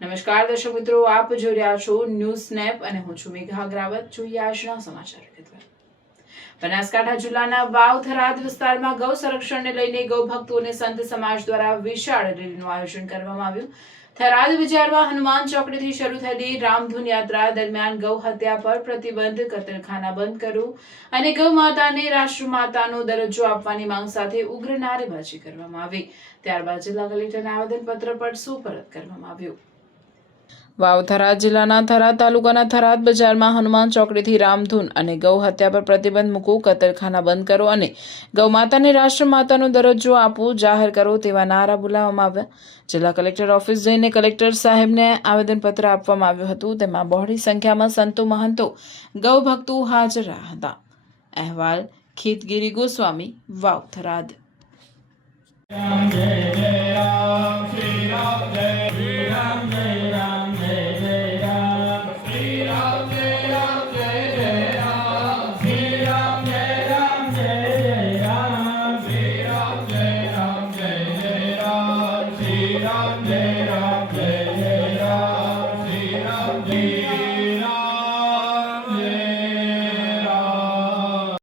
નમસ્કાર દર્શક મિત્રો, આપ જોઈ રહ્યા છો ન્યૂઝ સ્નેપ અને હું છું મેઘા અગ્રાવત। જોઈએ આજના સમાચાર વિગતવાર। બનાસકાંઠા જિલ્લાના વાવ થરાદ વિસ્તારમાં ગૌ સંરક્ષણને લઈને ગૌ ભક્તો અને સંત સમાજ દ્વારા વિશાળ રેલીનું આયોજન કરવામાં આવ્યું। થરાદ બજારમાં હનુમાન ચોકડીથી શરૂ થયેલી રામધૂન યાત્રા દરમિયાન ગૌ હત્યા પર પ્રતિબંધ, કતલખાના બંધ કરો અને ગૌ માતાને રાષ્ટ્રમાતાનો દરજ્જો આપવાની માંગ સાથે ઉગ્ર નારેબાજી કરવામાં આવી। ત્યારબાદ જિલ્લા કલેક્ટરને આવેદનપત્ર પર સુપરત કરવામાં આવ્યું। વાવ થરાદ જિલ્લાના થરાદ તાલુકાના થરાદ બજારમાં હનુમાન ચોકડીથી રામધૂન અને ગૌ હત્યા પર પ્રતિબંધ મૂકો, કતલખાના બંધ કરો અને ગૌ માતાને રાષ્ટ્રમાતાનો દરજ્જો આપવો જાહેર કરો તેવા નારા બોલાવવામાં આવ્યા। જિલ્લા કલેક્ટર ઓફિસ જઈને કલેક્ટર સાહેબને આવેદનપત્ર આપવામાં આવ્યું હતું। તેમાં બહોળી સંખ્યામાં સંતો, મહંતો, ગૌ ભક્તો હાજર રહ્યા હતા। અહેવાલ ખેતગીરી ગોસ્વામી, વાવ થરાદ।